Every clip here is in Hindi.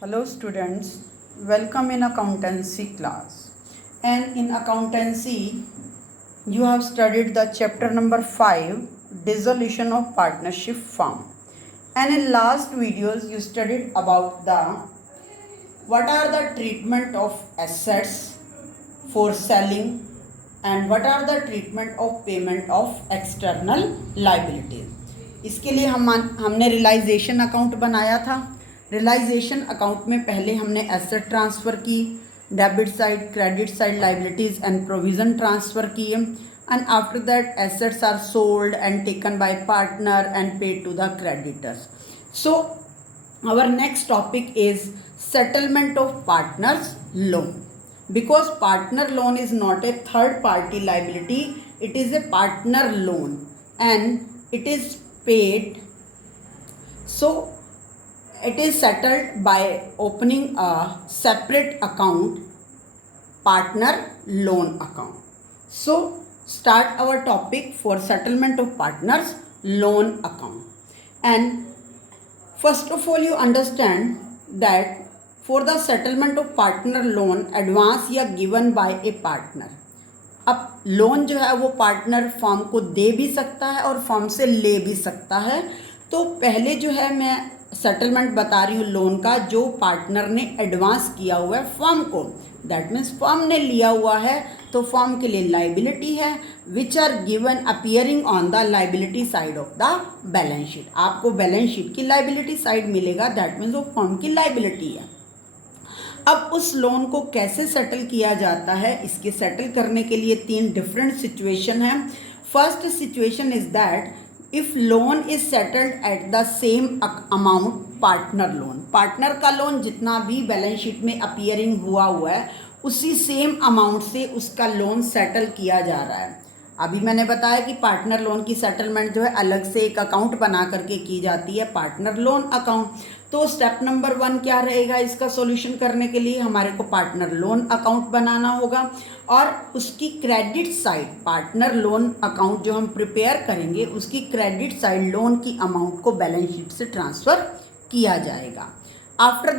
Hello students, welcome in accountancy class. And in accountancy, you have studied the chapter number 5, dissolution of partnership firm. And in last videos, you studied about what are the treatment of assets for selling and what are the treatment of payment of external liabilities. इसके लिए हमने रियलाइजेशन अकाउंट बनाया था. रियलाइजेशन अकाउंट में पहले हमने एसेट ट्रांसफ़र की, debit side, credit side, liabilities and provision transfer किए, and after that assets are sold and taken by partner and paid to the creditors. So our next topic is settlement of partners loan, because partner loan is not a third party liability, it is a partner loan and it is paid. So it is settled by opening a separate account, partner loan account. So start our topic for settlement of partners loan account. And first of all, you understand that for the settlement of partner loan, advance या given by a partner. अब लोन जो है वो पार्टनर फर्म को दे भी सकता है और फर्म से ले भी सकता है. तो पहले जो है मैं सेटलमेंट बता रही हूँ लोन का, जो पार्टनर ने एडवांस किया हुआ है फर्म को, दैट मीन्स फर्म ने लिया हुआ है तो फर्म के लिए लाइबिलिटी है, which are given appearing on the liability side of the balance sheet. आपको बैलेंस शीट की लाइबिलिटी साइड मिलेगा, दैट मीन्स वो फर्म की लाइबिलिटी है. अब उस लोन को कैसे सेटल किया जाता है, इसके सेटल करने के लिए 3 डिफरेंट सिचुएशन है. First situation is that if loan is settled at the same amount partner loan. Partner का लोन जितना भी बैलेंस शीट में अपियरिंग हुआ है उसी सेम अमाउंट से उसका लोन सेटल किया जा रहा है. अभी मैंने बताया कि पार्टनर लोन की सेटलमेंट जो है अलग से एक अकाउंट बना करके की जाती है, पार्टनर लोन अकाउंट. तो स्टेप नंबर 1 क्या रहेगा, इसका सॉल्यूशन करने के लिए हमारे को पार्टनर लोन अकाउंट बनाना होगा और उसकी credit side, partner loan account जो हम प्रिपेयर करेंगे उसकी क्रेडिट साइड लोन की अमाउंट को बैलेंस शीट से ट्रांसफ़र किया जाएगा. After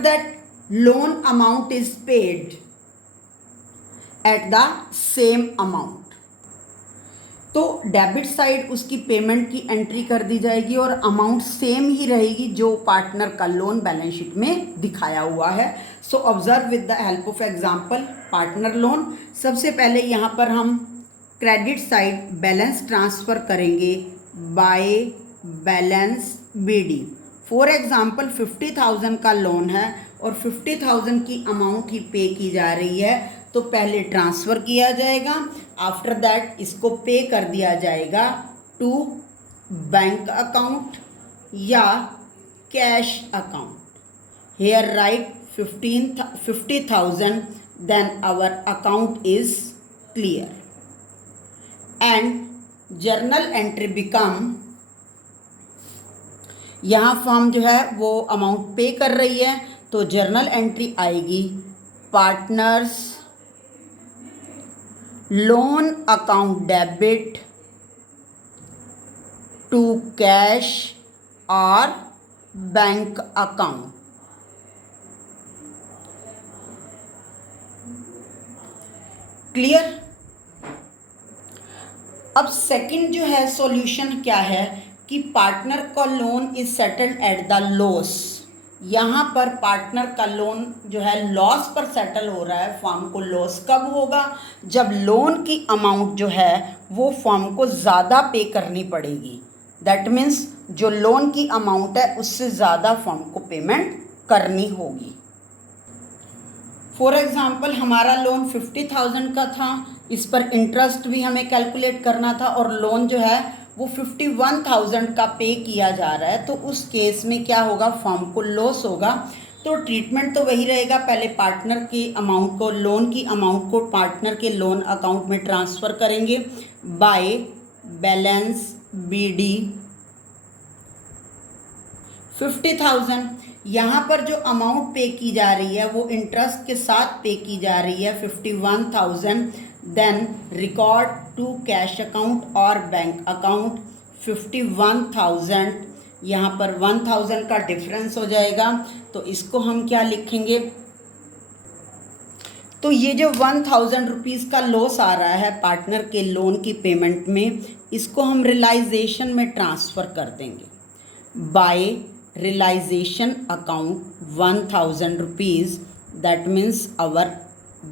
that loan amount is paid at the same amount. तो डेबिट साइड उसकी पेमेंट की एंट्री कर दी जाएगी और अमाउंट सेम ही रहेगी जो पार्टनर का लोन बैलेंस शीट में दिखाया हुआ है. So observe with the help of example partner loan. सबसे पहले यहाँ पर हम क्रेडिट साइड बैलेंस ट्रांसफ़र करेंगे by balance BD. For example 50,000 का लोन है और 50,000 की अमाउंट ही पे की जा रही है, तो पहले ट्रांसफ़र किया जाएगा, आफ्टर दैट इसको पे कर दिया जाएगा टू बैंक अकाउंट या cash account. Here right 50,000, then our account is clear and journal entry become, यहाँ फर्म जो है वो अमाउंट पे कर रही है तो जर्नल एंट्री आएगी partners loan account debit to cash और बैंक अकाउंट. क्लियर. अब सेकंड जो है सॉल्यूशन क्या है कि पार्टनर का loan is settled at the loss. यहाँ पर पार्टनर का लोन जो है लॉस पर सेटल हो रहा है. फर्म को लॉस कब होगा, जब लोन की अमाउंट जो है वो फर्म को ज़्यादा पे करनी पड़ेगी. दैट मीन्स जो लोन की अमाउंट है उससे ज़्यादा फर्म को पेमेंट करनी होगी. फॉर एग्ज़ाम्पल हमारा लोन 50,000 का था, इस पर इंटरेस्ट भी हमें कैलकुलेट करना था और लोन जो है वो 51,000 का पे किया जा रहा है. तो उस केस में क्या होगा, फर्म को लॉस होगा. तो ट्रीटमेंट तो वही रहेगा, पहले पार्टनर की अमाउंट को, लोन की अमाउंट को पार्टनर के लोन अकाउंट में ट्रांसफ़र करेंगे बाय बैलेंस BD 50,000. यहाँ पर जो अमाउंट पे की जा रही है वो इंटरेस्ट के साथ पे की जा रही है 51,000. Then record to cash account और बैंक अकाउंट 51,000, यहाँ पर 1,000 का डिफरेंस हो जाएगा, तो इसको हम क्या लिखेंगे? तो ये जो 1,000 रुपीज़ का लॉस आ रहा है पार्टनर के लोन की पेमेंट में, इसको हम रियलाइजेशन में ट्रांसफ़र कर देंगे by realisation account 1,000 rupees, that means our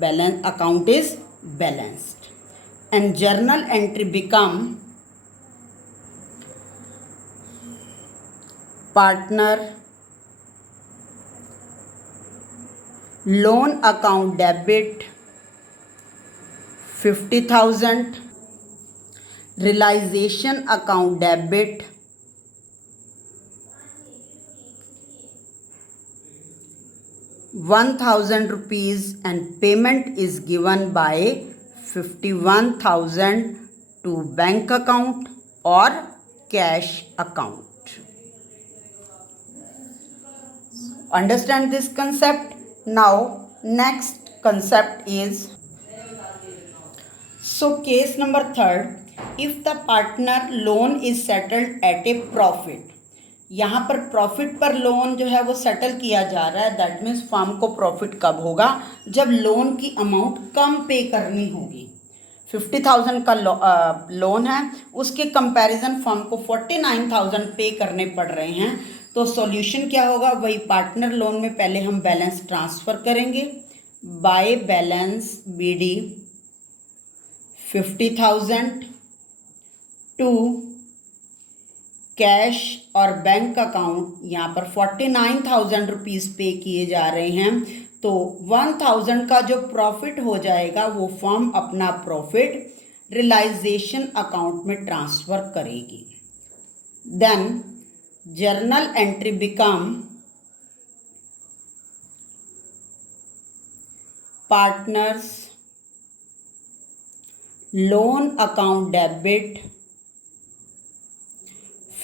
balance account is balanced and journal entry become partner loan account debit 50,000, realisation account debit 1,000 rupees and payment is given by 51,000 to bank account or cash account. Understand this concept? Now next concept is, so case number 3rd, if the partner loan is settled at a profit, यहाँ पर प्रॉफिट पर लोन जो है वो सेटल किया जा रहा है, दैट मीन्स फर्म को प्रॉफिट कब होगा? जब लोन की अमाउंट कम पे करनी होगी। 50,000 का लोन है, उसके कंपैरिजन फर्म को 49,000 पे करने पड़ रहे हैं, तो सॉल्यूशन क्या होगा? वही पार्टनर लोन में पहले हम बैलेंस ट्रांसफ़र करेंगे by balance BD 50,000 to cash और बैंक अकाउंट, यहाँ पर 49,000 रुपीज़ पे किए जा रहे हैं, तो 1,000 का जो प्रॉफिट हो जाएगा वो फर्म अपना प्रॉफिट रियलाइजेशन अकाउंट में ट्रांसफ़र करेगी। Then journal entry become partners loan account debit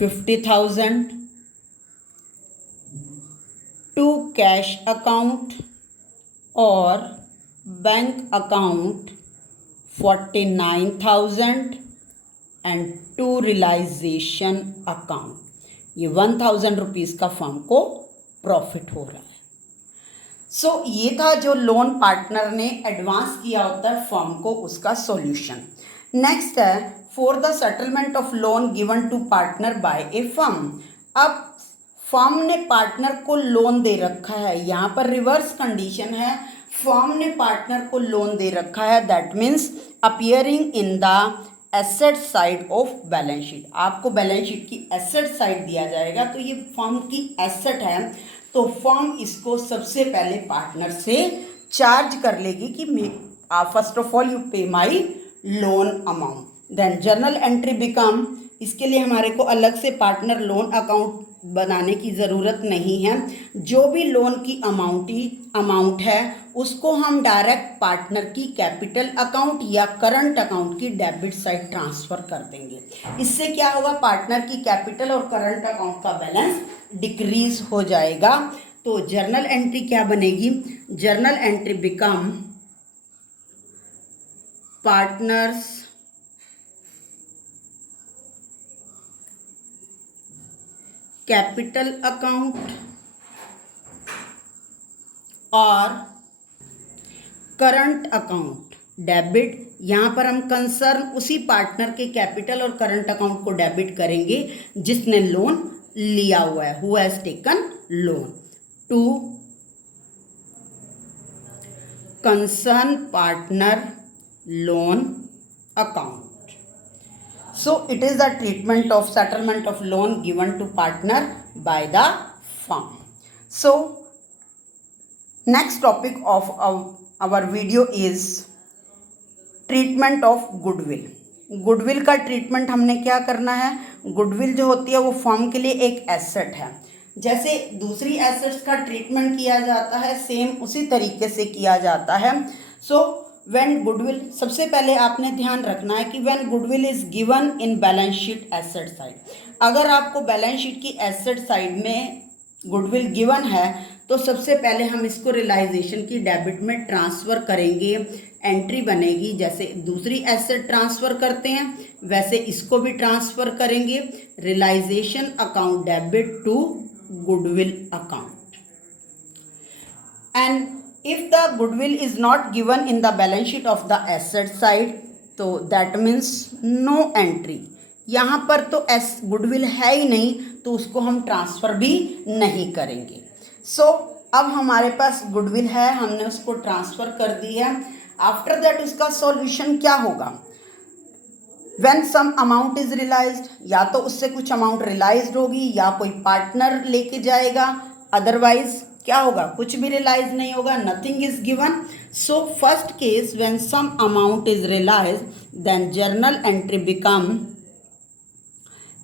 50,000 to cash account और bank account 49,000 and to realisation account. ये 1,000 रुपीज़ का फर्म को प्रॉफिट हो रहा है। सो ये था जो लोन पार्टनर ने एडवांस किया होता है फर्म को, उसका सॉल्यूशन। नेक्स्ट है for the settlement of loan given to partner by a firm. अब फर्म ने पार्टनर को लोन दे रखा है, यहाँ पर रिवर्स कंडीशन है, फर्म ने पार्टनर को लोन दे रखा है, that means appearing in the asset side of balance sheet. आपको बैलेंस शीट की एसेट साइड दिया जाएगा, तो ये फर्म की एसेट है, तो फर्म इसको सबसे पहले पार्टनर से चार्ज कर लेगी कि first of all you pay my loan amount. Then journal entry become, इसके लिए हमारे को अलग से पार्टनर लोन अकाउंट बनाने की ज़रूरत नहीं है, जो भी लोन की अमाउंट है उसको हम डायरेक्ट पार्टनर की कैपिटल अकाउंट या करंट अकाउंट की डेबिट साइड ट्रांसफ़र कर देंगे। इससे क्या होगा? पार्टनर की कैपिटल और करंट अकाउंट का बैलेंस डिक्रीज हो जाएगा। तो जर्नल एंट्री क्या बनेगी? Journal entry become partners capital account और करंट अकाउंट डेबिट। यहाँ पर हम कंसर्न उसी पार्टनर के कैपिटल और करंट अकाउंट को डेबिट करेंगे जिसने लोन लिया हुआ है, who has taken loan, to concern partner loan account. So it is the treatment of settlement of loan given to partner by the firm. So next topic of our video is treatment of goodwill. Goodwill का ट्रीटमेंट हमने क्या करना है? गुडविल जो होती है वो फर्म के लिए एक एसेट है. जैसे दूसरी एसेट्स का ट्रीटमेंट किया जाता है सेम उसी तरीके से किया जाता है. सो व्हेन गुडविल, सबसे पहले आपने ध्यान रखना है कि when goodwill is given in balance sheet asset side, अगर आपको बैलेंस शीट की एसेट साइड में गुडविल गिवन है, तो सबसे पहले हम इसको रियलाइजेशन की डेबिट में ट्रांसफ़र करेंगे। एंट्री बनेगी, जैसे दूसरी एसेट ट्रांसफ़र करते हैं वैसे इसको भी ट्रांसफ़र करेंगे। Realisation account debit to goodwill account. And if the goodwill is not given in the balance sheet of the asset side, तो दैट मीन्स नो एंट्री। यहाँ पर तो गुडविल है ही नहीं, तो उसको हम ट्रांसफ़र भी नहीं करेंगे। सो अब हमारे पास गुडविल है, हमने उसको ट्रांसफ़र कर दी है। आफ्टर दैट उसका सॉल्यूशन क्या होगा? When some amount is realised, या तो उससे कुछ अमाउंट रियलाइज्ड होगी या कोई पार्टनर लेके जाएगा, अदरवाइज क्या होगा? कुछ भी रियलाइज नहीं होगा, nothing is given. So first case, when some amount is realised, then journal entry become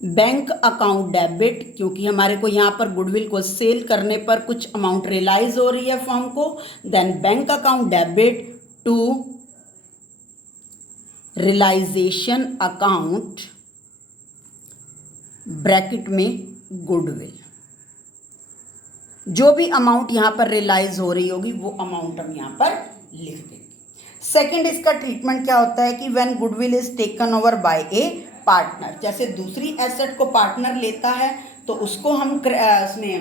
bank account debit, क्योंकि हमारे को यहाँ पर गुडविल को सेल करने पर कुछ अमाउंट रियलाइज हो रही है फर्म को। Then bank account debit to realisation account bracket में गुडविल। जो भी अमाउंट यहाँ पर रियलाइज हो रही होगी वो अमाउंट हम यहाँ पर लिख देंगे। सेकंड, इसका ट्रीटमेंट क्या होता है कि when goodwill is taken over by A partner, जैसे दूसरी एसेट को पार्टनर लेता है तो उसको हम उसमें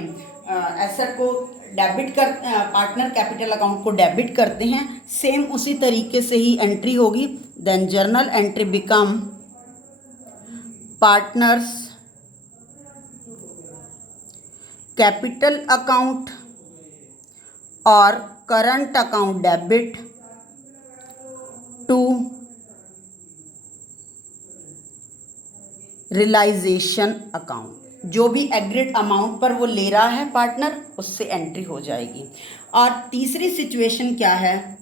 एसेट को डेबिट कर, पार्टनर कैपिटल अकाउंट को डेबिट करते हैं। सेम उसी तरीके से ही एंट्री होगी। Then journal entry become partners capital account और current account debit to realisation account. जो भी एग्रीड अमाउंट पर वो ले रहा है पार्टनर, उससे एंट्री हो जाएगी। और तीसरी सिचुएशन क्या है?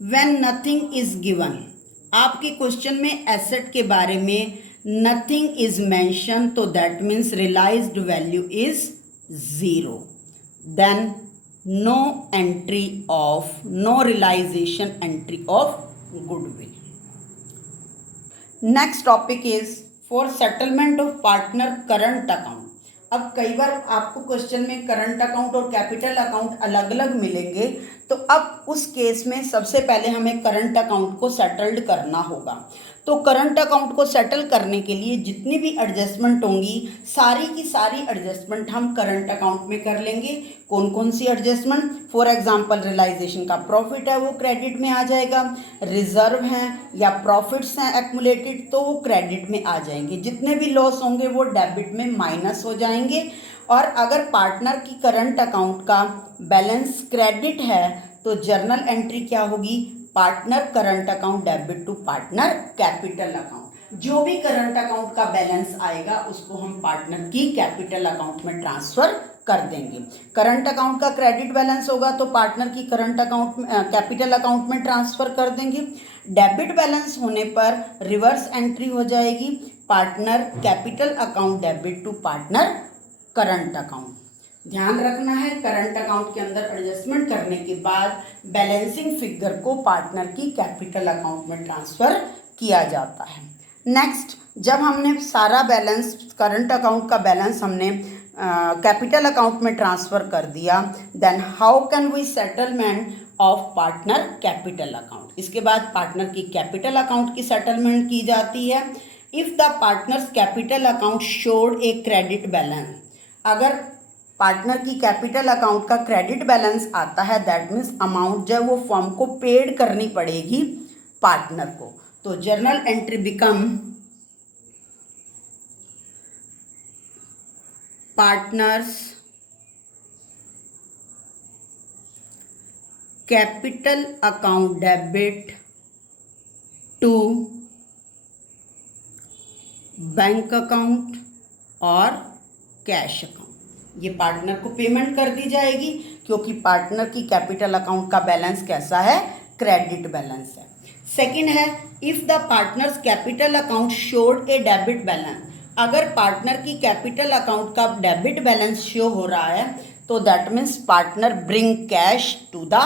When nothing is given. आपके क्वेश्चन में एसेट के बारे में नथिंग इज मेंशन, तो that means realised value is 0। Then no entry of, no realisation entry of goodwill. Next topic is for settlement of partner current account. अब कई बार आपको क्वेश्चन में करंट अकाउंट और कैपिटल अकाउंट अलग अलग मिलेंगे, तो अब उस केस में सबसे पहले हमें करंट अकाउंट को सेटल्ड करना होगा। तो करंट अकाउंट को सेटल करने के लिए जितनी भी एडजस्टमेंट होंगी, सारी की सारी एडजस्टमेंट हम करंट अकाउंट में कर लेंगे। कौन कौन सी एडजस्टमेंट? फॉर एग्जांपल, रियलाइजेशन का प्रॉफिट है वो क्रेडिट में आ जाएगा, रिजर्व हैं या प्रॉफिट्स हैं एक्मुलेटेड तो वो क्रेडिट में आ जाएंगे, जितने भी लॉस होंगे वो डेबिट में माइनस हो जाएंगे। और अगर पार्टनर की करंट अकाउंट का बैलेंस क्रेडिट है तो जर्नल एंट्री क्या होगी? Partner current account debit to partner capital account. जो भी करंट अकाउंट का बैलेंस आएगा उसको हम पार्टनर की कैपिटल अकाउंट में ट्रांसफर कर देंगे। करंट अकाउंट का क्रेडिट बैलेंस होगा तो पार्टनर की करंट अकाउंट कैपिटल अकाउंट में ट्रांसफर कर देंगे। डेबिट बैलेंस होने पर रिवर्स एंट्री हो जाएगी, partner capital account debit to partner current account. ध्यान रखना है, करंट अकाउंट के अंदर एडजस्टमेंट करने के बाद बैलेंसिंग फिगर को पार्टनर की कैपिटल अकाउंट में ट्रांसफ़र किया जाता है। नेक्स्ट, जब हमने सारा बैलेंस, करंट अकाउंट का बैलेंस हमने कैपिटल अकाउंट में ट्रांसफ़र कर दिया, then how can we settlement of partner capital account. इसके बाद पार्टनर की कैपिटल अकाउंट की सेटलमेंट की जाती है। If the partners capital account showed a credit balance, अगर पार्टनर की कैपिटल अकाउंट का क्रेडिट बैलेंस आता है, दैट मीन्स अमाउंट जो है वो फर्म को पेड करनी पड़ेगी पार्टनर को, तो journal entry become partners capital account debit to bank account और कैश अकाउंट। ये पार्टनर को पेमेंट कर दी जाएगी क्योंकि पार्टनर की कैपिटल अकाउंट का बैलेंस कैसा है? क्रेडिट बैलेंस है। सेकंड है, if the partners capital account showed a debit balance, अगर पार्टनर की कैपिटल अकाउंट का डेबिट बैलेंस शो हो रहा है तो that means partner bring cash to the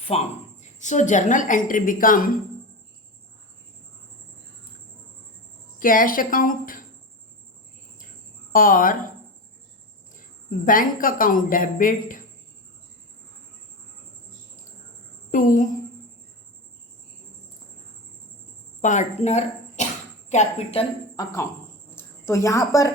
firm. So journal entry become cash account और bank account debit to partner capital account. तो यहाँ पर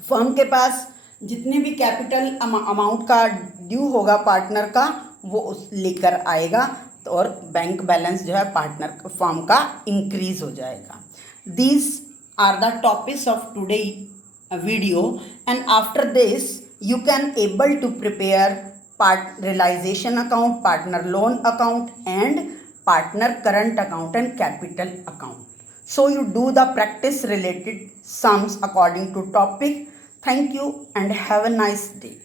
फर्म के पास जितने भी कैपिटल अमाउंट का ड्यू होगा पार्टनर का वो लेकर आएगा, तो और बैंक बैलेंस जो है पार्टनर फर्म का इंक्रीज हो जाएगा। These are the topics of today video and after this you can able to prepare part realization account, partner loan account and partner current account and capital account. So you do the practice related sums according to topic. Thank you and have a nice day.